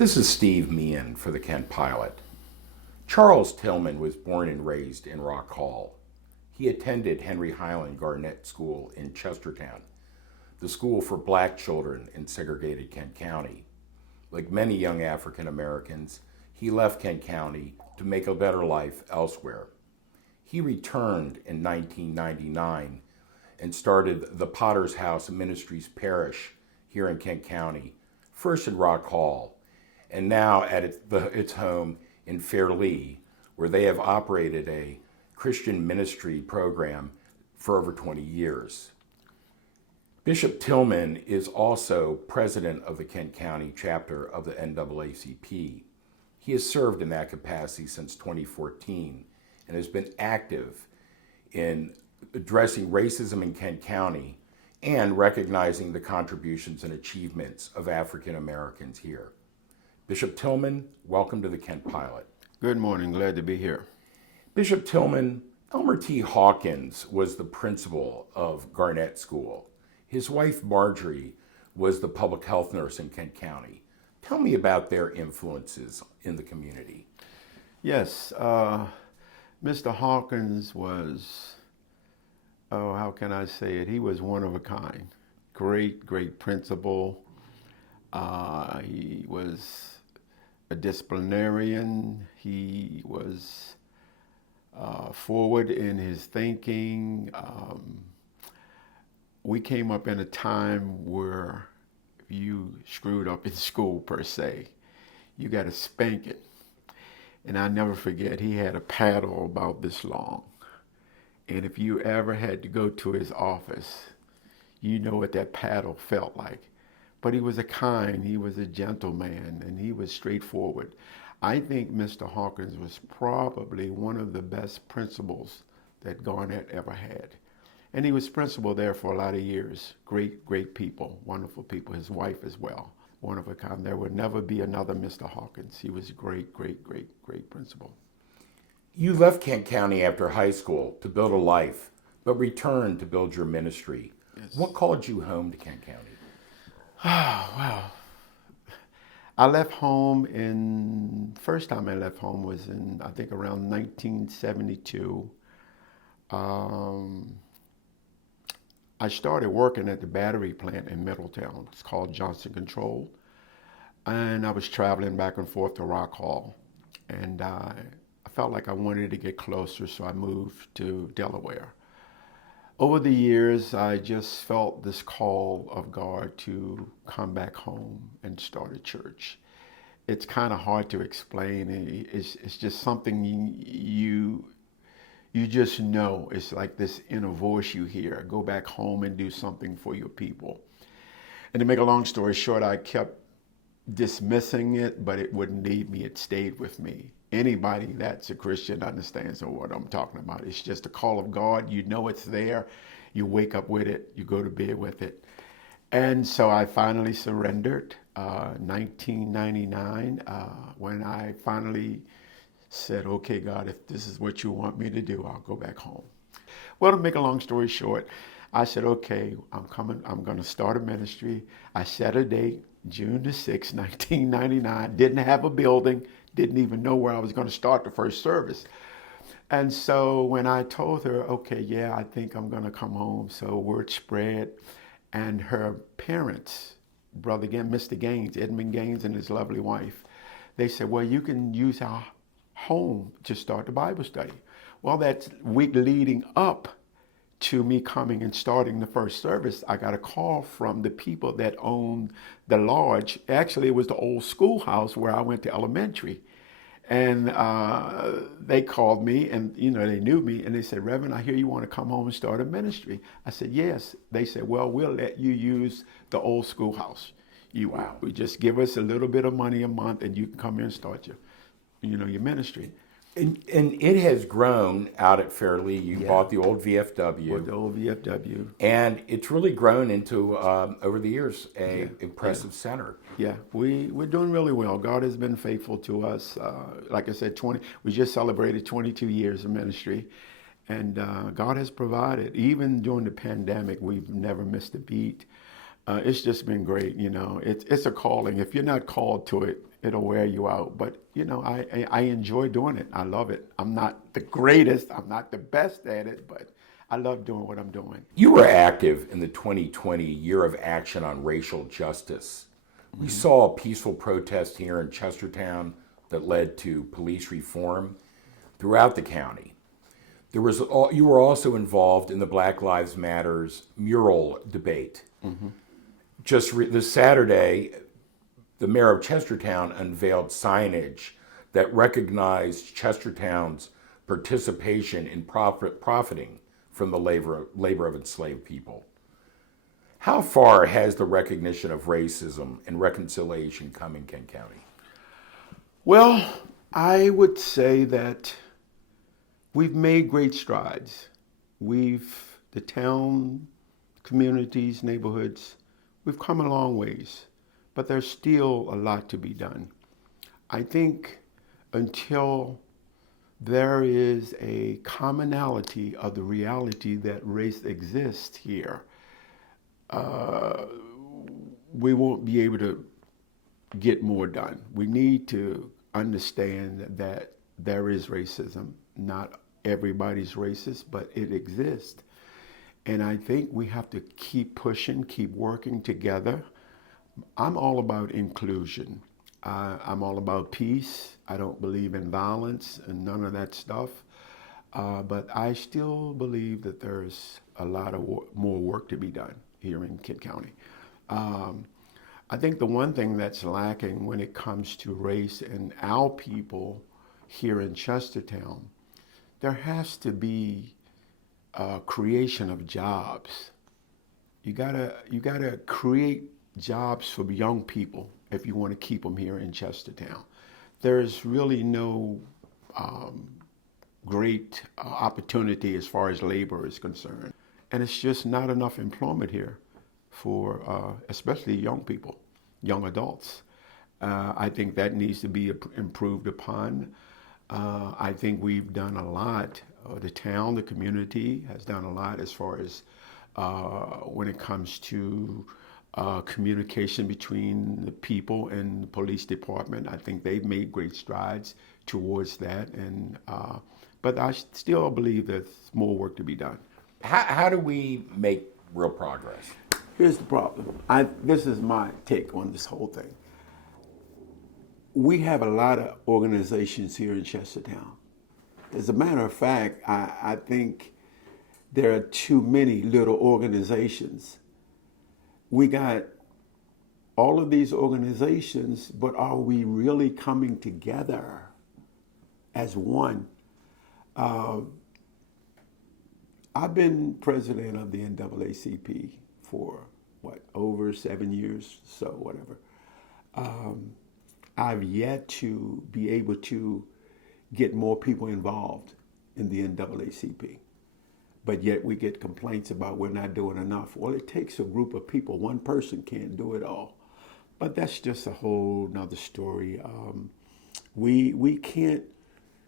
This is Steve Meehan for the Kent Pilot. Charles Tilghman was born and raised in Rock Hall. He attended Henry Highland Garnett School in Chestertown, the school for black children in segregated Kent County. Like many young African Americans, he left Kent County to make a better life elsewhere. He returned in 1999 and started the Potter's House Ministries Parish here in Kent County, first in Rock Hall, and now at its home in Fairlee, where they have operated a Christian ministry program for over 20 years. Bishop Tilghman is also president of the Kent County chapter of the NAACP. He has served in that capacity since 2014 and has been active in addressing racism in Kent County and recognizing the contributions and achievements of African Americans here. Bishop Tilghman, welcome to the Kent Pilot. Good morning, glad to be here. Bishop Tilghman, Elmer T. Hawkins was the principal of Garnett School. His wife, Marjorie, was the public health nurse in Kent County. Tell me about their influences in the community. Yes, Mr. Hawkins was, how can I say it? He was one of a kind. Great principal. He was a disciplinarian. He was forward in his thinking. We came up in a time where if you screwed up in school per se, you got to spank it. And I never forget, he had a paddle about this long. And if you ever had to go to his office, you know what that paddle felt like. But he was he was a gentleman, and he was straightforward. I think Mr. Hawkins was probably one of the best principals that Garnett ever had. And he was principal there for a lot of years. Great people, wonderful people. His wife as well, one of a kind. There would never be another Mr. Hawkins. He was a great principal. You left Kent County after high school to build a life, but returned to build your ministry. Yes. What called you home to Kent County? Oh, wow. I left home first time I left home was in, I think, around 1972. I started working at the battery plant in Middletown. It's called Johnson Control. And I was traveling back and forth to Rock Hall. And I felt like I wanted to get closer, so I moved to Delaware. Over the years, I just felt this call of God to come back home and start a church. It's kind of hard to explain. It's just something you just know. It's like this inner voice you hear. Go back home and do something for your people. And to make a long story short, I kept dismissing it, but it wouldn't leave me. It stayed with me. Anybody that's a Christian understands what I'm talking about. It's just a call of God. You know it's there. You wake up with it. You go to bed with it. And so I finally surrendered 1999 when I finally said, okay, God, if this is what you want me to do, I'll go back home. Well, to make a long story short, I said, okay, I'm coming. I'm going to start a ministry. I set a date, June the 6th, 1999. Didn't have a building. Didn't even know where I was going to start the first service. And so when I told her, okay, yeah, I think I'm going to come home. So word spread. And her parents, Mr. Gaines, Edmund Gaines and his lovely wife, they said, well, you can use our home to start the Bible study. Well, that week leading up to me coming and starting the first service, I got a call from the people that owned the lodge. Actually, it was the old schoolhouse where I went to elementary. And they called me, and they knew me, and they said, Reverend, I hear you want to come home and start a ministry. I said, yes. They said, well, we'll let you use the old schoolhouse. You just give us a little bit of money a month, and you can come here and start your ministry. And it has grown out at Fairlee. You bought the old VFW. With the old VFW. And it's really grown into, over the years, an impressive center. Yeah, we're doing really well. God has been faithful to us. Like I said, we just celebrated 22 years of ministry. And God has provided. Even during the pandemic, we've never missed a beat. It's just been great, It's a calling. If you're not called to it, it'll wear you out. But I enjoy doing it. I love it. I'm not the greatest. I'm not the best at it, but I love doing what I'm doing. You were active in the 2020 Year of Action on Racial Justice. We saw a peaceful protest here in Chestertown that led to police reform throughout the county. You were also involved in the Black Lives Matters mural debate. This Saturday, the mayor of Chestertown unveiled signage that recognized Chestertown's participation in profiting from the labor of enslaved people. How far has the recognition of racism and reconciliation come in Kent County? Well, I would say that we've made great strides. The town, communities, neighborhoods, we've come a long ways, but there's still a lot to be done. I think until there is a commonality of the reality that race exists here, we won't be able to get more done. We need to understand that there is racism. Not everybody's racist, but it exists. And I think we have to keep pushing, keep working together. I'm all about inclusion. I'm all about peace. I don't believe in violence and none of that stuff. But I still believe that there's a lot of more work to be done here in Kent County. I think the one thing that's lacking when it comes to race and our people here in Chestertown, there has to be a creation of jobs. You gotta create jobs for young people if you want to keep them here in Chestertown. There's really no great opportunity as far as labor is concerned. And it's just not enough employment here for especially young people, young adults. I think that needs to be improved upon. I think we've done a lot. The town, the community has done a lot as far as when it comes to communication between the people and the police department. I think they've made great strides towards that. But I still believe there's more work to be done. How do we make real progress? Here's the problem. This is my take on this whole thing. We have a lot of organizations here in Chestertown. As a matter of fact, I think there are too many little organizations. We got all of these organizations, but are we really coming together as one? I've been president of the NAACP for over 7 years, so whatever. I've yet to be able to get more people involved in the NAACP. But yet we get complaints about we're not doing enough. Well, it takes a group of people. One person can't do it all. But that's just a whole nother story. We can't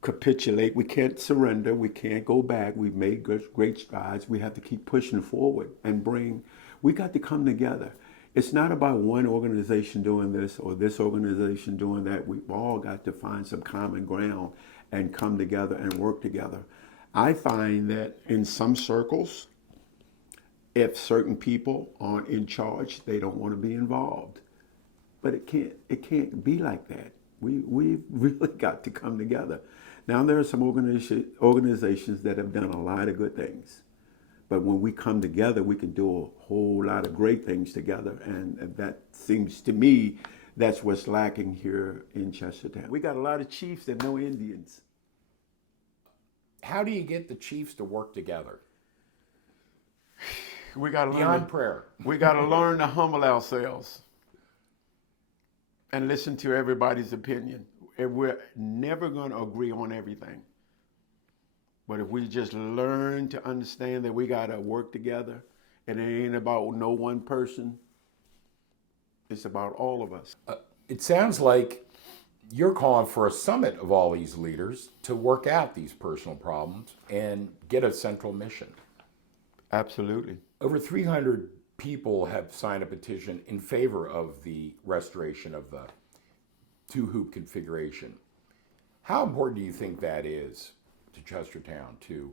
capitulate. We can't surrender. We can't go back. We've made great strides. We have to keep pushing forward and we got to come together. It's not about one organization doing this or this organization doing that. We've all got to find some common ground and come together and work together. I find that in some circles, if certain people aren't in charge, they don't want to be involved. But it can't be like that. We've really got to come together. Now there are some organizations that have done a lot of good things. But when we come together, we can do a whole lot of great things together. And that seems to me, that's what's lacking here in Chestertown. We got a lot of chiefs and no Indians. How do you get the chiefs to work together? We got to Beyond prayer. We got to learn to humble ourselves and listen to everybody's opinion. And we're never going to agree on everything. But if we just learn to understand that we got to work together, and it ain't about no one person, it's about all of us. It sounds like you're calling for a summit of all these leaders to work out these personal problems and get a central mission. Absolutely. Over 300 people have signed a petition in favor of the restoration of the two hoop configuration. How important do you think that is to Chestertown to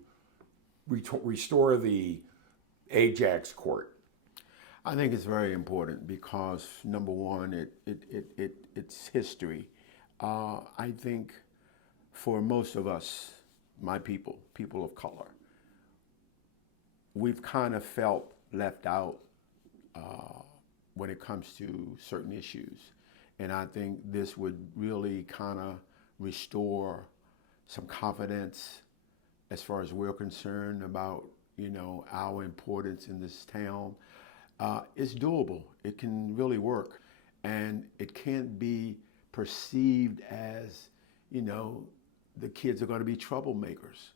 restore the Ajax court? I think it's very important because number one, it's history. I think for most of us, my people of color, we've kind of felt left out when it comes to certain issues. And I think this would really kind of restore some confidence as far as we're concerned about, our importance in this town. It's doable. It can really work. And it can't be perceived as, the kids are going to be troublemakers,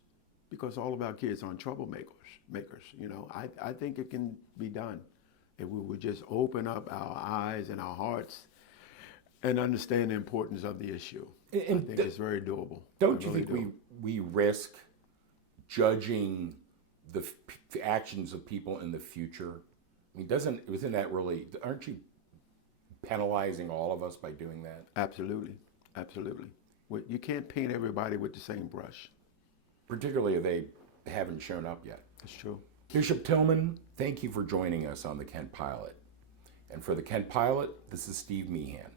because all of our kids aren't troublemakers. I think it can be done if we would just open up our eyes and our hearts and understand the importance of the issue. And I think it's very doable. Don't you think we risk judging the actions of people in the future? I mean, isn't that really, aren't you penalizing all of us by doing that? Absolutely. You can't paint everybody with the same brush. Particularly if they haven't shown up yet. That's true. Bishop Tilghman, thank you for joining us on the Kent Pilot. And for the Kent Pilot, this is Steve Meehan.